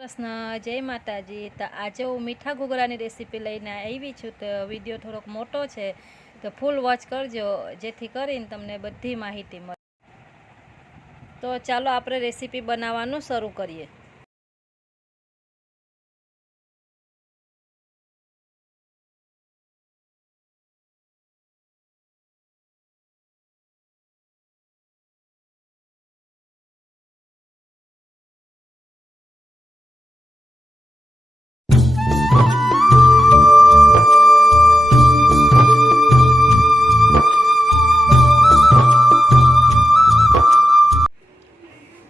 કૃષ્ણ, જય માતાજી. તો આજે હું મીઠા ઘૂઘરાની રેસીપી લઈને આવી છું. તો વિડીયો થોડોક મોટો છે, તો ફૂલ વોચ કરજો, જેથી કરીને તમને બધી માહિતી મળે. તો ચાલો આપણે રેસીપી બનાવવાનું શરૂ કરીએ.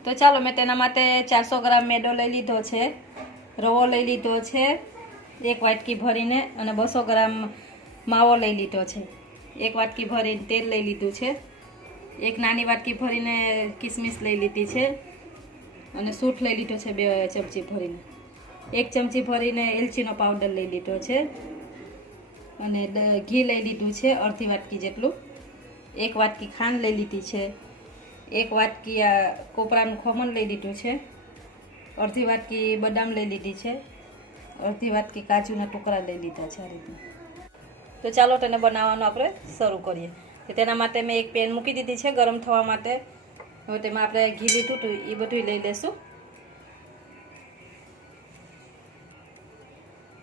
તો ચાલો, મેં તેના માટે 400 ગ્રામ મેદો લઈ લીધો છે, રવો લઈ લીધો છે એક વાટકી ભરીને, અને 200 ગ્રામ માવો લઈ લીધો છે. એક વાટકી ભરીને તેલ લઈ લીધું છે. એક નાની વાટકી ભરીને કિસમિસ લઈ લીધી છે, અને સૂંઠ લઈ લીધો છે 2 ચમચી ભરીને. 1 ચમચી ભરીને એલચીનો પાવડર લઈ લીધો છે, અને ઘી લઈ લીધું છે અડધી વાટકી જેટલું. 1 વાટકી ખાંડ લઈ લીધી છે. 1 વાટકી કોપરાનું ખમણ લઈ લીધું છે. અડધી વાટકી બદામ લઈ લીધી છે. અડધી વાટકી કાજુના ટુકડા લઈ લીધા છે આ રીતના. તો ચાલો તેને બનાવવાનું આપણે શરૂ કરીએ. તો તેના માટે મેં એક પેન મૂકી દીધી છે ગરમ થવા માટે. હવે તેમાં આપણે ઘી લીધું હતું એ બધું લઈ લઈશું.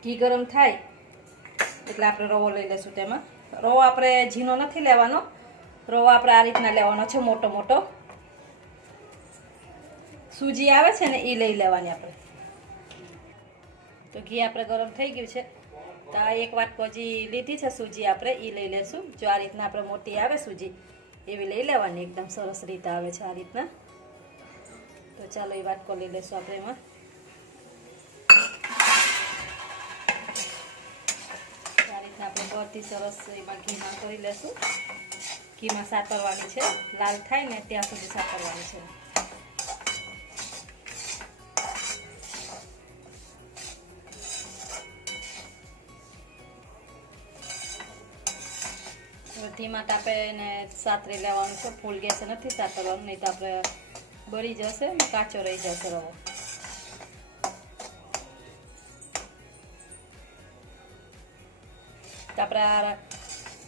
ઘી ગરમ થાય એટલે આપણે રવો લઈ લઈશું. તેમાં રવો આપણે ઝીણો નથી લેવાનો, રવો આપણે આ રીતના લેવાનો છે, મોટો મોટો. સૂજી આવે છે ને એ લઈ લેવાની આપણે. તો ઘી આપણે ગરમ થઈ ગયું છે. તો આ 1 વાટકો હજી લીધી છે સૂજી આપણે, એ લઈ લેશું. જો આ રીતના આપણે મોટી આવે સૂજી એવી લઈ લેવાની, એકદમ સરસ રીતે આવે છે આ રીતના. તો ચાલો એ વાટકો લઈ લઈશું આપણે. એમાં આ રીતના આપણે બધી સરસ એમાં ઘીમાં કરી લેશું. ઘીમાં સાતરવાની છે, લાલ થાય ને ત્યાં સુધી સાતરવાની છે. ધીમા તાપે એને સાતરી લેવાનું છે, ફૂલ ગેસ નથી સાતરવાનું, નહીં તો આપણે બળી જશે ને કાચો રહી જશે રવો. તો આપણે આ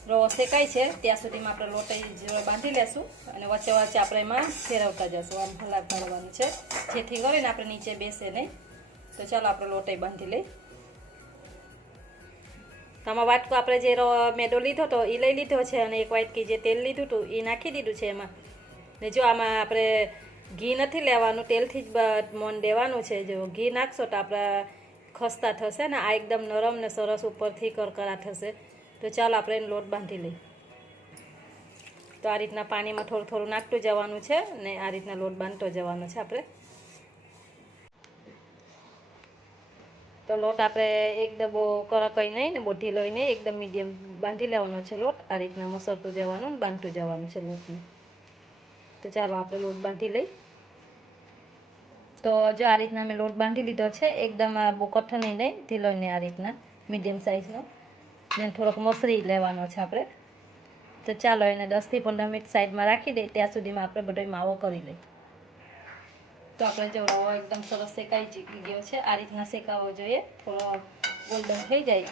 રવો શેકાય છે ત્યાં સુધીમાં આપણે લોટ જોડે બાંધી લેશું, અને વચ્ચે વચ્ચે આપણે એમાં ફેરવતા જશું. આમ હલાવતા રહેવાનું છે, જેથી કરીને આપણે નીચે બેસે નહીં. તો ચાલો આપણે લોટ બાંધી લઈ. આમાં વાટકો આપણે જે મેદો લીધો હતો એ લઈ લીધો છે, અને 1 વાટકી જે તેલ લીધું હતું એ નાખી દીધું છે એમાં. ને જો આમાં આપણે ઘી નથી લેવાનું, તેલથી જ મોણ દેવાનું છે. જો ઘી નાખશો તો આપણા ખસ્તા થશે ને આ એકદમ નરમ ને સરસ ઉપરથી કરકરા થશે. તો ચાલો આપણે એને લોટ બાંધી લઈએ. તો આ રીતના પાણીમાં થોડું થોડું નાખતું જવાનું છે, ને આ રીતના લોટ બાંધતો જવાનો છે આપણે. તો લોટ આપણે એકદમ બહુ કડક નહીં ને બહુ ઢીલો નહીં, એકદમ મીડિયમ બાંધી લેવાનો છે લોટ. આ રીતના મસળતું જવાનું ને બાંધતું જવાનું છે લોટને. તો ચાલો આપણે લોટ બાંધી લઈ. તો જો આ રીતના મેં લોટ બાંધી લીધો છે, એકદમ બહુ કઠણ નહીં, ઢીલો નહીં, આ રીતના મીડિયમ સાઇઝનો. ને થોડોક મસરી લેવાનો છે આપણે. તો ચાલો એને 10 થી 15 મિનિટ સાઈડમાં રાખી દઈએ, ત્યાં સુધીમાં આપણે બધો માવો કરી લઈએ. તો આપણે જો રવો એકદમ સરસ શેકાઈ ગયો છે, આ રીતના શેકાવવો જોઈએ. થોડો ગોલ્ડન થઈ જાય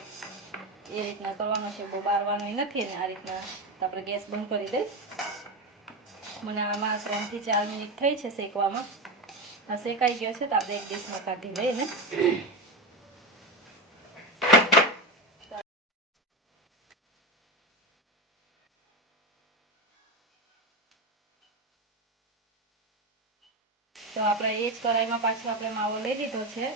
એ રીતના કરવાનો છે, બહુ બારવાનું નથી. અને આ રીતના તો આપણે ગેસ બંધ કરી દઈ. મને આમાં 3 થી 4 મિનિટ થઈ છે શેકવામાં. આ શેકાઈ ગયો છે તો આપણે એક ડીશમાં કાઢી લઈએ ને. તો આપણે એ જ કઢાઈમાં પાછો આપણે માવો લઈ લીધો છે.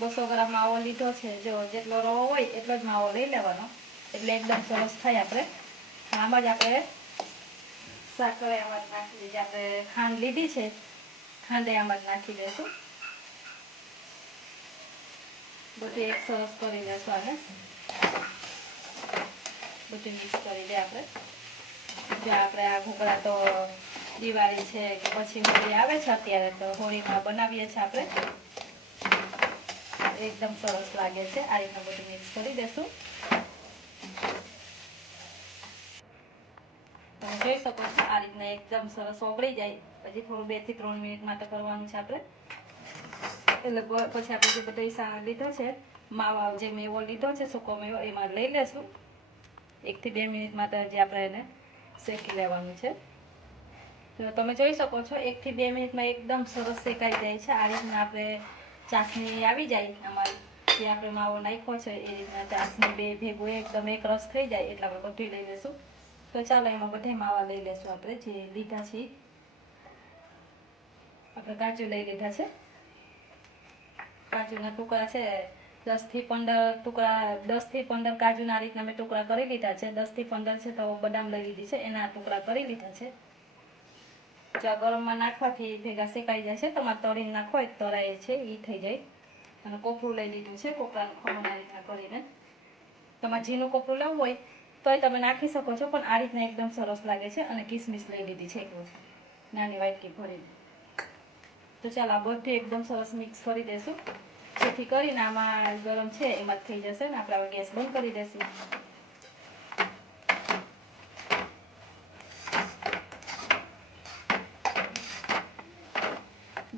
200 ગ્રામ માવો લીધો છે. જો જેટલો રવો હોય એટલો જ માવો લઈ લેવાનો, એટલે એકદમ સરસ થાય. આપણે આમાં જ આપણે સાકર આમાં જ નાખી દઈએ. આપણે ખાંડ લીધી છે, ખાંડ આમાં જ નાખી દઈશું. બધું એક સરસ કરી દઈશું. આને બધું મિક્સ કરી દઈએ આપણે. જો આપણે આ ઘૂઘરા તો દિવાળી છે કે પછી હોળી આવે છે, અત્યારે તો હોળીમાં બનાવીએ છીએ આપણે. એકદમ સરસ લાગે છે. આ રીતના બધું મિક્સ કરી દઈશું. તમે જોઈ શકો છો આ રીતના એકદમ સરસ ઓગળી જાય. પછી થોડું 2 થી 3 મિનિટ માટે કરવાનું છે આપણે. એટલે પછી આપણે જે બધા સાણ લીધો છે માવા જે મેવો લીધો છે સૂકો મેવો એમાં લઈ લેશું. 1 થી 2 મિનિટ માટે જે આપણે એને શેકી લેવાનું છે. તો તમે જોઈ શકો છો 1 થી 2 મિનિટમાં એકદમ સરસ શેકાઈ જાય છે. આ રીતના આપણે ચાસણી આવી જાય અમારી જે આપણે માવો નાખ્યો છે એ રીતના ચાસણી બે ભેગું એકદમ એક રસ થઈ જાય એટલે આપણે બધું લઈ લેશું. તો ચાલો એમાં બધા માવા લઈ લેશું. આપણે જે લીધા છે આપણે કાજુ લઈ લીધા છે. કાજુના ટુકડા છે 10 થી 15 ટુકડા, 10 થી 15 કાજુના આ રીતના મેં ટુકડા કરી લીધા છે. 10 થી 15 છે તો બદામ લઈ લીધી છે એના ટુકડા કરી લીધા છે. જો ગરમમાં નાખવાથી ભેગા શેકાઈ જાય છે. તમારે તળીને નાખો હોય તળાય છે એ થઈ જાય. અને કોપરું લઈ લીધું છે, કોપરાનું ખમણ આ રીતના કરીને. તમારે ઝીણું કોપરું લેવું હોય તોય તમે નાખી શકો છો, પણ આ રીતના એકદમ સરસ લાગે છે. અને કિસમિસ લઈ લીધી છે નાની વાટકી ભરીને. તો ચાલો આ બધું એકદમ સરસ મિક્સ કરી દેશું, જેથી કરીને આમાં ગરમ છે એમાં જ થઈ જશે ને આપણે હવે ગેસ બંધ કરી દેશું.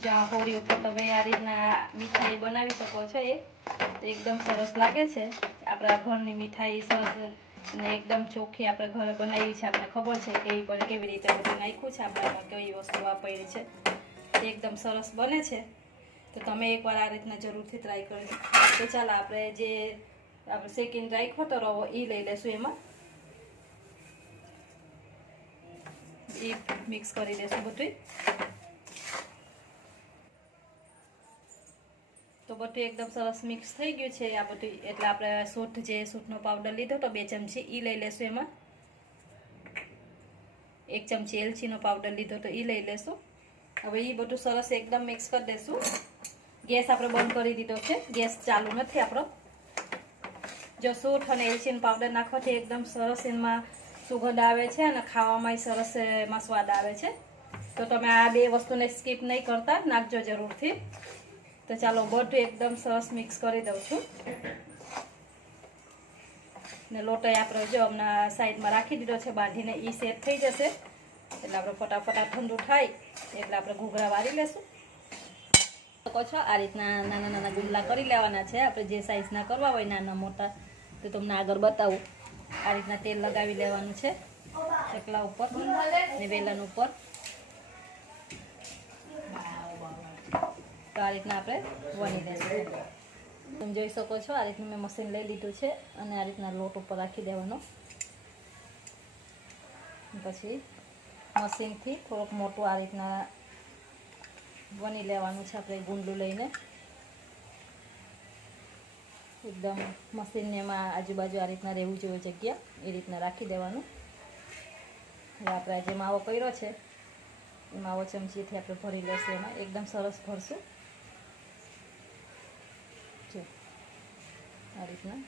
જ્યાં હોળી ઉપર તમે આ રીતના મીઠાઈ બનાવી શકો છો. એ એકદમ સરસ લાગે છે. આપણા ઘરની મીઠાઈ સરસ ને એકદમ ચોખ્ખી આપણે ઘરે બનાવી છે. આપણે ખબર છે કે કેવી રીતે બધું નાખ્યું છે, આપણે કઈ વસ્તુ વાપરી છે. એકદમ સરસ બને છે. તો તમે એકવાર આ રીતના જરૂરથી ટ્રાય કરજો. તો ચાલો આપણે જે આપણે શેકીને રાખ્યો તો રવો એ લઈ લેશું. એમાં એ મિક્સ કરી દેશું બધું. તો બધું એકદમ સરસ મિક્સ થઈ ગયું છે આ બધું. એટલે આપણે સૂંઠનો પાવડર લીધો તો 2 ચમચી એ લઈ લેશું. એમાં 1 ચમચી એલચીનો પાવડર લીધો તો એ લઈ લેશું. હવે એ બધું સરસ એકદમ મિક્સ કરી દેશું. ગેસ આપણે બંધ કરી દીધો છે, ગેસ ચાલુ નથી આપણો. જો સૂંઠ અને એલચીનો પાવડર નાખવાથી એકદમ સરસ એમાં સુગંધ આવે છે અને ખાવામાં સરસ એમાં સ્વાદ આવે છે. તો તમે આ 2 વસ્તુને સ્કીપ નહીં કરતા, નાખજો જરૂરથી. તો ચાલો બધું એકદમ સરસ મિક્સ કરી દઉં છું. ને લોટો આપણે જો હમણાં સાઈડમાં રાખી દીધો છે બાંધીને, એ સેટ થઈ જશે. એટલે આપણે ફટાફટ ઠંડુ થાય એટલે આપણે ઘૂઘરા વાળી લેશું. શકો છો આ રીતના નાના નાના ગુંદલા કરી લેવાના છે. આપણે જે સાઈઝના કરવા હોય નાના મોટા તો તમને આગળ બતાવું. આ રીતના તેલ લગાવી લેવાનું છે ચકલા ઉપર ને વેલણ ઉપર. તો આ રીતના આપણે વણી લઈશું. તમે જોઈ શકો છો આ રીતનું મેં મશીન લઈ લીધું છે અને આ રીતના લોટ ઉપર રાખી દેવાનો. પછી મશીનથી થોડુંક મોટું આ રીતના વણી લેવાનું છે આપણે ગુંડલું લઈને. એકદમ મશીનને એમાં આજુબાજુ આ રીતના રહેવું જોઈએ જગ્યા, એ રીતના રાખી દેવાનું. હવે આપણે જે માવો કર્યો છે એ માવો ચમચીથી આપણે ભરી લઈશું. એમાં એકદમ સરસ ભરશું. જો આ રીતના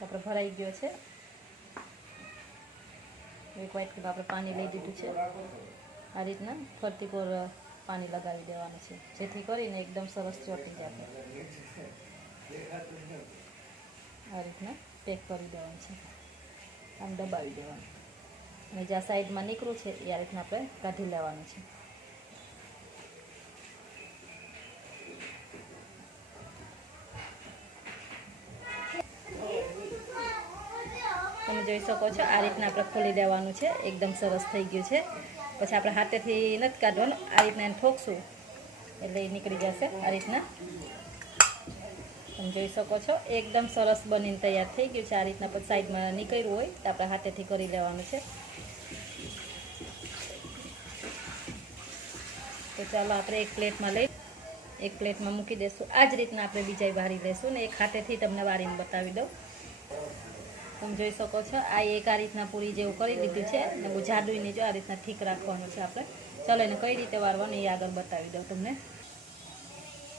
આપણે ભરાઈ ગયો છે. એક વાઇટ કપ આપણે પાણી લઈ દીધું છે. આ રીતના ફરતી કોર પાણી લગાવી દેવાનું છે, જેથી કરીને એકદમ સરસ ચોટી જાય. આ રીતના પેક કરી દેવાનું છે, આમ દબાવી દેવાનું. અને જ્યાં સાઈડમાં નીકળું છે એ આ રીતના આપણે કાઢી લેવાનું છે. તમે જોઈ શકો છો આ રીતના આપણે ખોલી દેવાનું છે. એકદમ સરસ થઈ ગયું છે. પછી આપણે હાથેથી નથી કાઢવાનું, આ રીતના એને ઠોકશું એટલે એ નીકળી જશે. આ રીતના તમે જોઈ શકો છો એકદમ સરસ બનીને તૈયાર થઈ ગયું છે. આ રીતના પછી સાઈડમાં નીકળ્યું હોય તો આપણે હાથેથી કરી લેવાનું છે. તો ચાલો આપણે એક પ્લેટમાં મૂકી દઈશું. આ જ રીતના આપણે બીજા વારી લઈશું ને એક હાથેથી તમને વારીને બતાવી દઉં. તમે જોઈ શકો છો આ એક આ રીતના પૂરી જેવું કરી દીધું છે ને બહુ જાડું જો આ રીતના ઠીક રાખવાનું છે આપણે. ચાલો એને કઈ રીતે વારવાનું એ આગળ બતાવી દઉં તમને.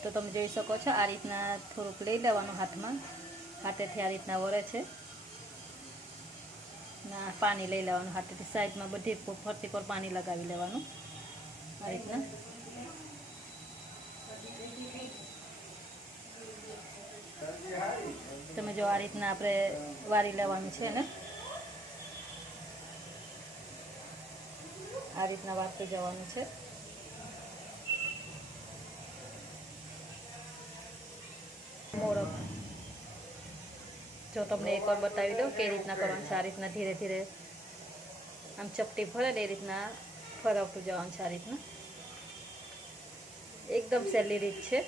તો તમે જોઈ શકો છો આ રીતના થોડુંક લઈ લેવાનું હાથમાં, હાથેથી આ રીતના વરે છે ના પાણી લઈ લેવાનું હાથેથી. સાઈડમાં બધી ફરતી પર પાણી લગાવી લેવાનું આ રીતના. તમે જો આ રીતના આપણે વારી લેવાનું છે ને આ રીતના વારતું જવાનું છે. જો તમને એકવાર બતાવી દઉં કઈ રીતના કરવાનું છે. આ રીતના ધીરે ધીરે આમ ચપટી ફરે એ રીતના ફરવતું જવાનું છે. આ રીતના એકદમ સહેલી રીત છે,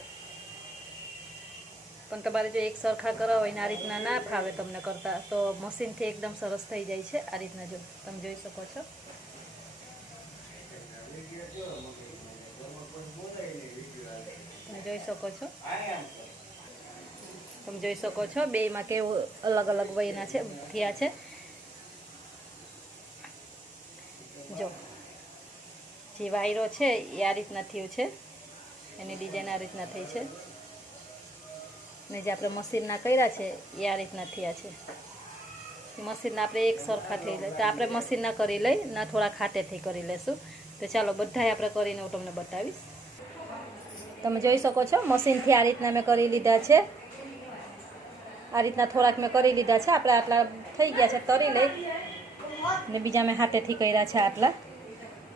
પણ તમારે જો એક સરખા કરવા હોય ને આ રીતના ના ફાવે તમને કરતા, તો મશીનથી એકદમ સરસ થઈ જાય છે. આ રીતના જો તમે જોઈ શકો છો. તમે જોઈ શકો છો બેયમાં કેવું અલગ અલગ વયના છે થયા છે. જો જે વાયરો છે એ આ રીતના થયું છે, એની ડિઝાઇન આ રીતના થઈ છે, ને જે આપણે મશીનના કર્યા છે એ આ રીતના થયા છે. મશીનના આપણે એક સરખા થઈ લે તો આપણે મશીનના કરી લઈ ના થોડા ખાટેથી કરી લેશું. તો ચાલો બધાય આપણે કરીને હું તમને બતાવીશ. તમે જોઈ શકો છો મશીનથી આ રીતના મેં કરી લીધા છે. આ રીતના થોડાક મેં કરી લીધા છે. આપણે આટલા થઈ ગયા છે તરી લઈ, ને બીજા મેં હાથેથી કર્યા છે. આટલા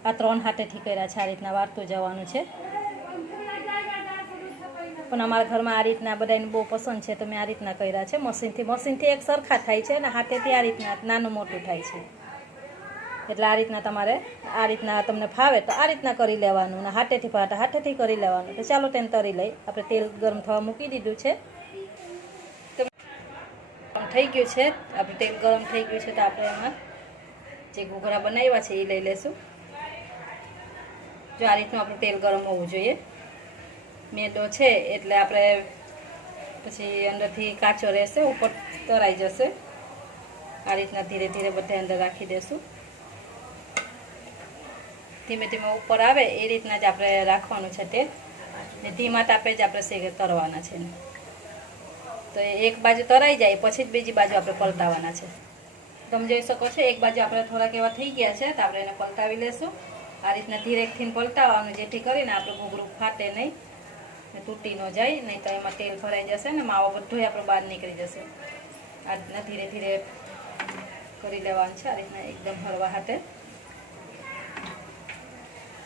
આ 3 હાથેથી કર્યા છે. આ રીતના વાળતું જવાનું છે. પણ અમારા ઘરમાં આ રીતના બધાને બહુ પસંદ છે, તો મેં આ રીતના કર્યા છે. મશીનથી એક સરખા થાય છે, અને હાથેથી આ રીતના નાનું મોટું થાય છે. એટલે આ રીતના તમારે આ રીતના તમને ફાવે તો આ રીતના કરી લેવાનું, ને હાથેથી ફાવે હાથેથી કરી લેવાનું. તો ચાલો તેને તરી લઈ. આપણે તેલ ગરમ થવા મૂકી દીધું છે. થઈ ગયું છે, આપણે તેલ ગરમ થઈ ગયું છે, તો આપણે એમાં જે ઘૂઘરા બનાવ્યા છે એ લઈ લેશું. જો આ રીતનું આપણું તેલ ગરમ હોવું જોઈએ. મેદો છે એટલે આપણે પછી અંદરથી કાચો રહેશે, ઉપર તરાઈ જશે. આ રીતના ધીરે ધીરે બધા અંદર રાખી દેશું. ધીમે ધીમે ઉપર આવે એ રીતના જ આપણે રાખવાનું છે તેલ, ને ધીમા તાપે જ આપણે શેકે તરવાના છે. તો એક બાજુ તરાઈ જાય પછી જ બીજી બાજુ આપણે પલટાવવાના છે. તમે જોઈ શકો છો એક બાજુ આપણે થોડાક એવા થઈ ગયા છે, તો આપણે એને પલટાવી લેશું. આ રીતના ધીરેકથી પલટાવવાનું, જેથી કરીને આપણું ઘૂઘરું ફાટે નહીં, તૂટી ન જાય, નહીં તો એમાં તેલ ભરાઈ જશે ને માવો બધું આપણો બહાર નીકળી જશે. આ રીતના ધીરે ધીરે કરી લેવાનું છે. આ રીતના એકદમ હળવા હાથે.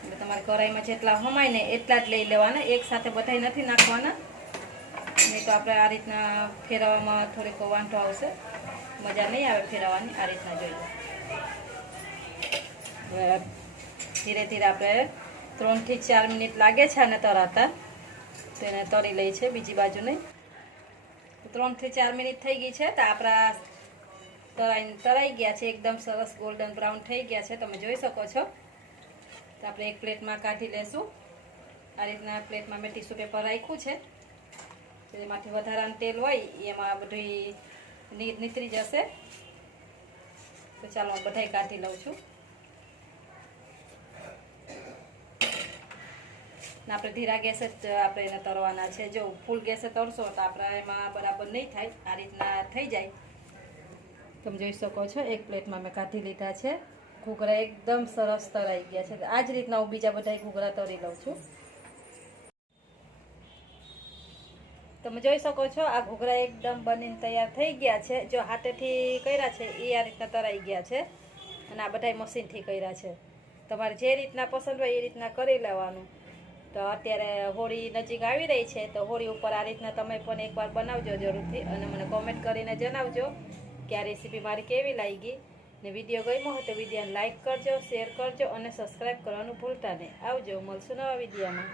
એટલે તમારે કઢાઈમાં જેટલા હમાય ને એટલા જ લઈ લેવાના, એક સાથે બધાય નથી નાખવાના, નહીં તો આપણે આ રીતના ફેરવવામાં થોડીક વાંધો આવશે, મજા નહીં આવે ફેરવવાની. આ રીતના જોઈએ. ધીરે ધીરે આપણે 3 થી 4 મિનિટ લાગે છે અને તરાતા, તો એને તરી લઈ છે બીજી બાજુ નહીં. 3 થી 4 મિનિટ થઈ ગઈ છે, તો આપણા તરાઈ ગયા છે, એકદમ સરસ ગોલ્ડન બ્રાઉન થઈ ગયા છે. તમે જોઈ શકો છો. તો આપણે એક પ્લેટમાં કાઢી લેશું. આ રીતના પ્લેટમાં મેં ટીશ્યુ પેપર રાખ્યું છે, એમાંથી વધારાનું તેલ હોય એમાં બધું નીતરી જશે. તો ચાલો હું બધાય કાઢી લઉં છું. આપણે ધીરા ગેસે જ આપણે એને તરવાના છે. જો ફૂલ ગેસે તરશો તો આપણે એમાં બરાબર નહીં થાય. આ રીતના થઈ જાય. તમે જોઈ શકો છો એક પ્લેટમાં મેં કાઢી લીધા છે. ઘૂઘરા એકદમ સરસ તરાઈ ગયા છે. આ જ રીતના હું બીજા બધા ઘૂઘરા તરી લઉં છું. તમે જોઈ શકો છો આ ઘૂઘરા એકદમ બનીને તૈયાર થઈ ગયા છે. જો હાથેથી કર્યા છે એ આ રીતના તરાઈ ગયા છે, અને આ બધા મશીનથી કર્યા છે. તમારે જે રીતના પસંદ હોય એ રીતના કરી લેવાનું. તો અત્યારે હોળી નજીક આવી રહી છે, તો હોળી ઉપર આ રીતના તમે પણ એકવાર બનાવજો જરૂરથી, અને મને કોમેન્ટ કરીને જણાવજો કે આ રેસીપી મારી કેવી લાગી. ને વિડીયો ગમ્યો હોય તો વિડીયોને લાઇક કરજો, શેર કરજો અને સબસ્ક્રાઈબ કરવાનું ભૂલતા નહીં. આવજો, મળશું નવા વિડીયોમાં.